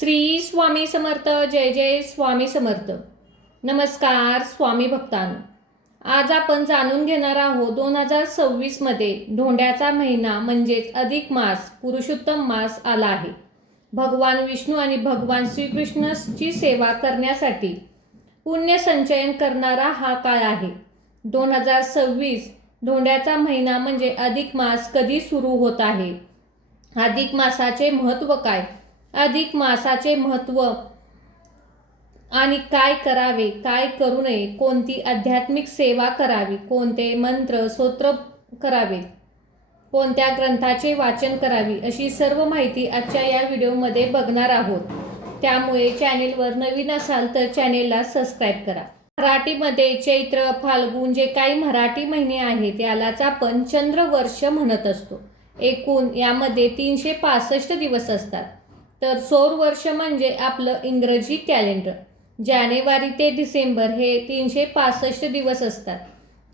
श्री स्वामी समर्थ. जय जय स्वामी समर्थ. नमस्कार स्वामी भक्तांनो. आज आपण जाणून घेणार आहोत 2026 मध्ये धोंड्याचा महिना म्हणजेच अधिक मास, पुरुषोत्तम मास आला आहे. भगवान विष्णू आणि भगवान श्रीकृष्णाची सेवा करण्यासाठी पुण्य संचयन करणारा हा काळ आहे. 2026 धोंड्याचा महिना म्हणजे अधिक मास कधी सुरू होत आहे? अधिक मासाचे महत्त्व काय? अधिक मासाचे महत्त्व आणि काय करावे, काय करू नये, कोणती आध्यात्मिक सेवा करावी, कोणते मंत्र स्तोत्र करावे, कोणत्या ग्रंथाचे वाचन करावे, अशी सर्व माहिती आजच्या या व्हिडिओमध्ये बघणार आहोत. त्यामुळे चॅनेलवर नवीन असाल तर चॅनेलला सबस्क्राईब करा. मराठीमध्ये चैत्र, फाल्गुन जे काही मराठी महिने आहेत त्यालाच आपण चंद्रवर्ष म्हणत असतो. एकूण यामध्ये 365 दिवस असतात. तर सौर वर्ष म्हणजे आपलं इंग्रजी कॅलेंडर. जानेवारी ते डिसेंबर हे 365 दिवस असतात.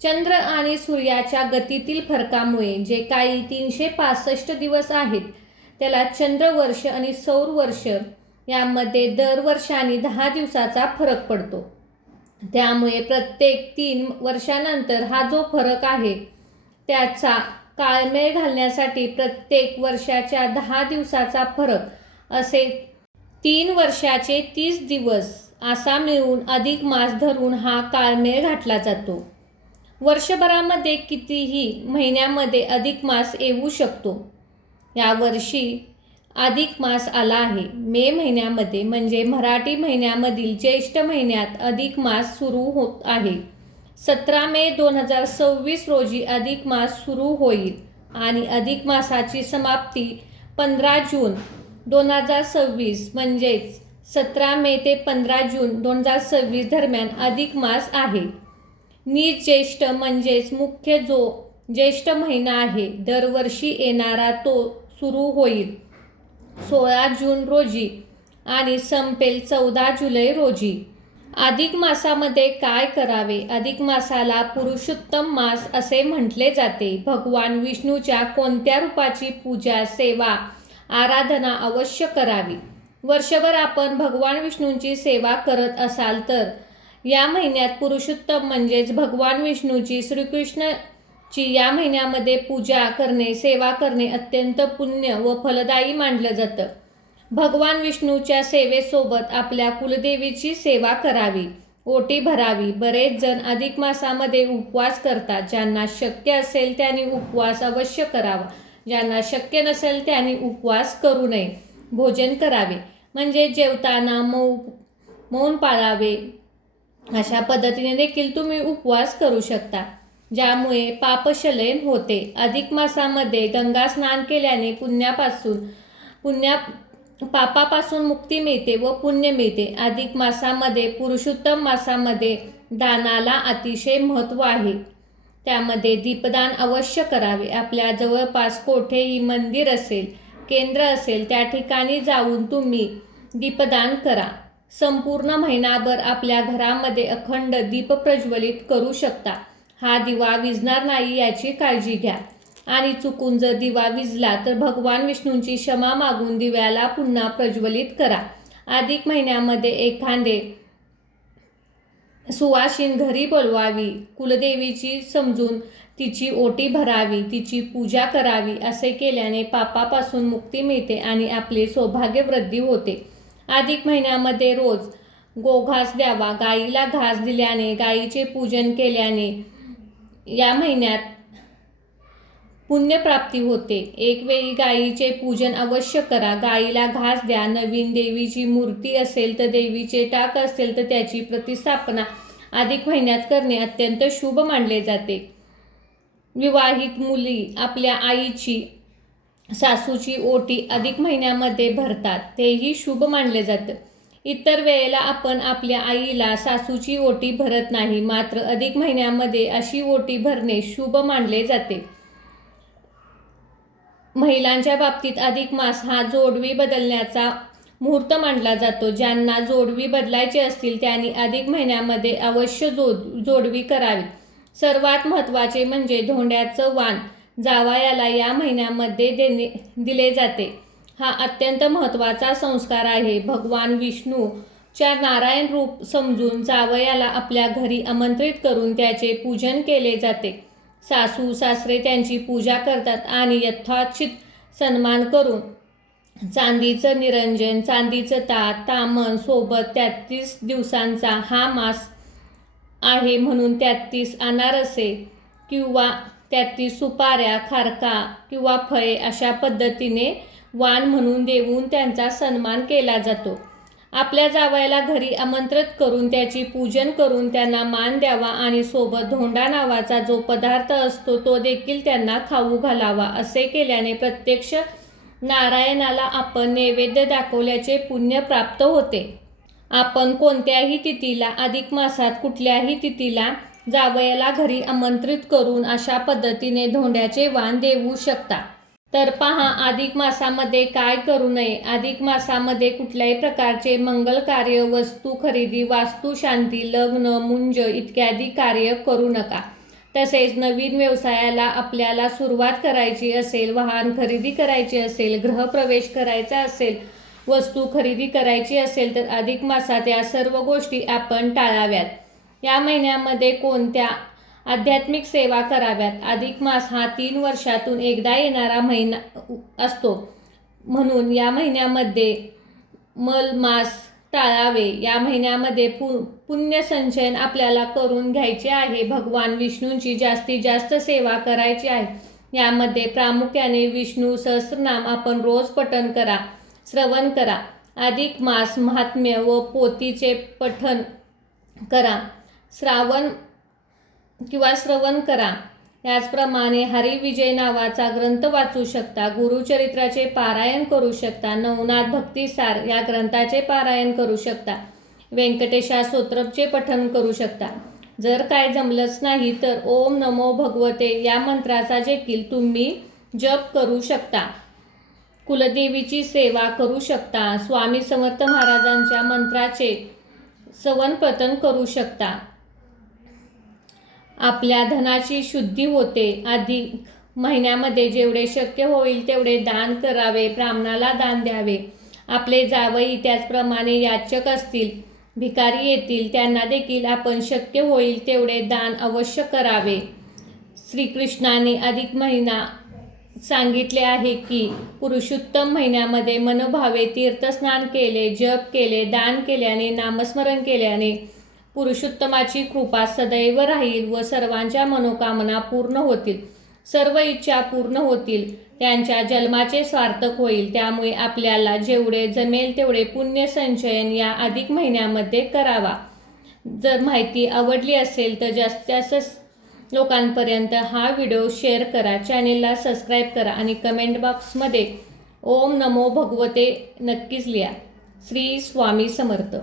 चंद्र आणि सूर्याच्या गतीतील फरकामुळे जे काही 365 दिवस आहेत त्याला चंद्रवर्ष आणि सौर वर्ष यामध्ये दरवर्षाने 10 दिवसाचा फरक पडतो. त्यामुळे प्रत्येक 3 वर्षानंतर हा जो फरक आहे त्याचा ताळमेळ घालण्यासाठी प्रत्येक वर्षाच्या 10 दिवसाचा फरक असे 3 वर्षाचे 30 दिवस असा मिळून अधिक मास धरून हा ताळमेळ घातला जातो. वर्षभरामध्ये कितीही महिन्यामध्ये अधिक मास येऊ शकतो. यावर्षी अधिक मास आला आहे मे महिन्यामध्ये, म्हणजे मराठी महिन्यामधील ज्येष्ठ महिन्यात अधिक मास सुरू होत आहे. 17 मे 2026 रोजी अधिक मास सुरू होईल आणि अधिक मासाची समाप्ती 15 जून 2026 म्हणजेच 17 मे ते 15 जून 2026 दरम्यान अधिक मास आहे. नीच ज्येष्ठ म्हणजेच मुख्य जो ज्येष्ठ महिना आहे दरवर्षी येणारा तो सुरू होईल 16 जून रोजी आणि संपेल 14 जुलै रोजी. अधिक मासामध्ये काय करावे? अधिक मासाला पुरुषोत्तम मास असे म्हटले जाते. भगवान विष्णूच्या कोणत्या रूपाची पूजा, सेवा, आराधना अवश्य करावी. वर्षभर आपण भगवान विष्णूंची सेवा करत असाल तर या महिन्यात पुरुषोत्तम म्हणजेच भगवान विष्णूची, श्रीकृष्णाची या महिन्यामध्ये पूजा करणे, सेवा करणे अत्यंत पुण्य व फलदायी मानलं जातं. भगवान विष्णूच्या सेवेसोबत आपल्या कुलदेवीची सेवा करावी, ओटी भरावी. बरेच जण अधिक मासामध्ये उपवास करतात. ज्यांना शक्य असेल त्यांनी उपवास अवश्य करावा. ज्यांना शक्य नसेल त्यांनी उपवास करू नये. भोजन करावे म्हणजे जेवताना मौन पाळावे. अशा पद्धतीने देखील तुम्ही उपवास करू शकता, ज्यामुळे पापशयन होते. अधिक मासामध्ये गंगा स्नान केल्याने पापापासून मुक्ती मिळते व पुण्य मिळते. अधिक मासामध्ये पुरुषोत्तम मासामध्ये दानाला अतिशय महत्त्व आहे. त्यामध्ये दीपदान अवश्य करावे. आपल्या जवळपास कोठेही मंदिर असेल, केंद्र असेल त्या ठिकाणी जाऊन तुम्ही दीपदान करा. संपूर्ण महिनाभर आपल्या घरामध्ये अखंड दीप प्रज्वलित करू शकता. हा दिवा विझणार नाही याची काळजी घ्या आणि चुकून जर दिवा विझला तर भगवान विष्णूंची क्षमा मागून दिव्याला पुन्हा प्रज्वलित करा. अधिक महिन्यामध्ये एखादे सुवासिन घरी बोलवावी, कुलदेवीची समजून तिची ओटी भरावी, तिची पूजा करावी. असे केल्याने पापापासून मुक्ती मिळते आणि आपले सौभाग्य वृद्धी होते. अधिक महिन्यामध्ये रोज गोघास द्यावा. गाईला घास दिल्याने, गाईचे पूजन केल्याने या महिन्यात पुण्यप्राप्ती होते. एकवेळी गाईचे पूजन अवश्य करा. गाईला घास द्या. नवीन देवीची मूर्ती असेल तर, देवीचे टाक असेल तर त्याची प्रतिस्थापना अधिक महिन्यात करणे अत्यंत शुभ मानले जाते. विवाहित मुली आपल्या आईची, सासूची ओटी अधिक महिन्यामध्ये भरतात, तेही शुभ मानले जातं. इतर वेळेला आपण आपल्या आईला, सासूची ओटी भरत नाही, मात्र अधिक महिन्यामध्ये अशी ओटी भरणे शुभ मानले जाते. महिलांच्या बाबतीत अधिक मास हा जोडवी बदलण्याचा मुहूर्त मानला जातो. ज्यांना जोडवी बदलायची असतील त्यांनी अधिक महिन्यामध्ये अवश्य जोडवी करावी. सर्वात महत्त्वाचे म्हणजे धोंड्याचं वाण जावयाला या महिन्यामध्ये दिले जाते. हा अत्यंत महत्त्वाचा संस्कार आहे. भगवान विष्णूच्या नारायण रूप समजून जावयाला आपल्या घरी आमंत्रित करून त्याचे पूजन केले जाते. सासू सासरे त्यांची पूजा करतात आणि यथोचित सन्मान करून चांदीचं निरंजन, चांदीचं ताट, ताम्हण सोबत 33 दिवसांचा हा मास आहे म्हणून 33 अनारसे किंवा 33 सुपाऱ्या, खारका किंवा फळे अशा पद्धतीने वाण म्हणून देऊन त्यांचा सन्मान केला जातो. आपल्या जावयाला घरी आमंत्रित करून त्याची पूजन करून त्यांना मान द्यावा आणि सोबत धोंडा नावाचा जो पदार्थ असतो तो देखील त्यांना खाऊ घालावा. असे केल्याने प्रत्यक्ष नारायणाला आपण नैवेद्य दाखवल्याचे पुण्य प्राप्त होते. आपण कोणत्याही तिथीला, अधिक मासात कुठल्याही तिथीला जावयाला घरी आमंत्रित करून अशा पद्धतीने धोंड्याचे वाण देऊ शकता. तर पहा, अधिक मासामध्ये काय करू नये. अधिक मासामध्ये कुठल्याही प्रकारचे मंगल कार्य, वस्तू खरेदी, वास्तुशांती, लग्न, मुंज इत्यादी कार्य करू नका. तसेच नवीन व्यवसायाला आपल्याला सुरुवात करायची असेल, वाहन खरेदी करायची असेल, गृहप्रवेश करायचा असेल, वस्तू खरेदी करायची असेल तर अधिक मासात या सर्व गोष्टी आपण टाळाव्यात. या महिन्यामध्ये कोणत्या आध्यात्मिक सेवा कराव्यात. अधिक मास हा 3 वर्षातून एकदा येणारा महिना असतो म्हणून या महिन्यामध्ये मलमास टाळावे. या महिन्यामध्ये पुण्यसंचयन आपल्याला करून घ्यायचे आहे. भगवान विष्णूंची जास्तीत जास्त सेवा करायची आहे. यामध्ये प्रामुख्याने विष्णू सहस्त्रनाम आपण रोज पठण करा, श्रवण करा. अधिक मास महात्म्य व पोथीचे पठण करा, श्रवण करा. याचप्रमाणे हरिविजय नावाचा ग्रंथ वाचू शकता, गुरुचरित्राचे पारायण करू शकता, नवनाथ भक्तिसार या ग्रंथाचे पारायण करू शकता, व्यंकटेशा स्तोत्रचे पठण करू शकता. जर काय जमलंच नाही तर ओम नमो भगवते या मंत्राचा देखील तुम्ही जप करू शकता. कुलदेवीची सेवा करू शकता. स्वामी समर्थ महाराजांच्या मंत्राचे श्रवण पठण करू शकता. आपल्या धनाची शुद्धी होते. अधिक महिन्यामध्ये जेवढे शक्य होईल तेवढे दान करावे, ब्राह्मणाला दान द्यावे. आपले जावई त्याचप्रमाणे याचक असतील, भिकारी येतील, त्यांना देखील आपण शक्य होईल तेवढे दान अवश्य करावे. श्रीकृष्णाने अधिक महिना सांगितले आहे की पुरुषोत्तम महिन्यामध्ये मनोभावे तीर्थस्नान केले, जप केले, दान केल्याने, नामस्मरण केल्याने पुरुषोत्तमाची कृपा सदैव राहील व सर्वांच्या मनोकामना पूर्ण होतील, सर्व इच्छा पूर्ण होतील, त्यांच्या जन्माचे सार्थक होईल. त्यामुळे आपल्याला जेवढे जमेल तेवढे पुण्य संचयन या अधिक महिन्यामध्ये करावा. जर माहिती आवडली असेल तर जास्तीत जास्त लोकांपर्यंत हा व्हिडिओ शेअर करा, चॅनेलला सबस्क्राईब करा आणि कमेंट बॉक्समध्ये ओम नमो भगवते नक्कीच लिहा. श्री स्वामी समर्थ.